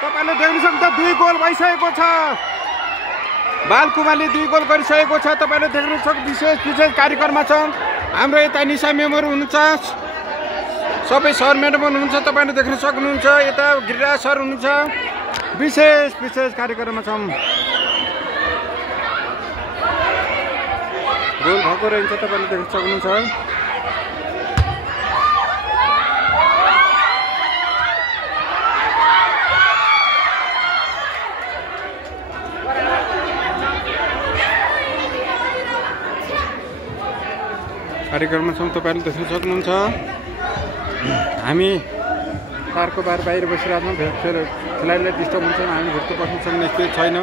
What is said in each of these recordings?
तपाईले देख्न सक्नुहुन्छ 2 गोल भइसकेको छ। बालकुमारले 2 गोल गरिसकेको छ। तपाईले देख्न सक्नुहुन्छ विशेष कार्यक्रममा छ। हाम्रो यता निशा मेमहरू हुनुहुन्छ, सबै सर म्याडम हुनुहुन्छ, तपाईले देख्न सक्नुहुन्छ। यता गिरिराज सर हुनुहुन्छ। विशेष कार्यक्रममा छौँ। गोल भएको रहेछ, तपाईले देख्न सक्नुहुन्छ। कार्यक्रममा छौँ, तपाईले देख्न सक्नुहुन्छ। हामी कारको बाहिर बसिरहेको छौँ। खेलाडीलाई डिस्टर्ब हुन्छ, हामी भित्र बस्न सक्ने स्थिति छैन।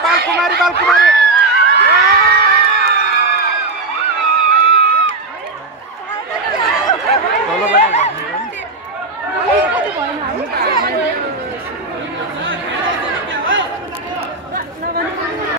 बालकुमारी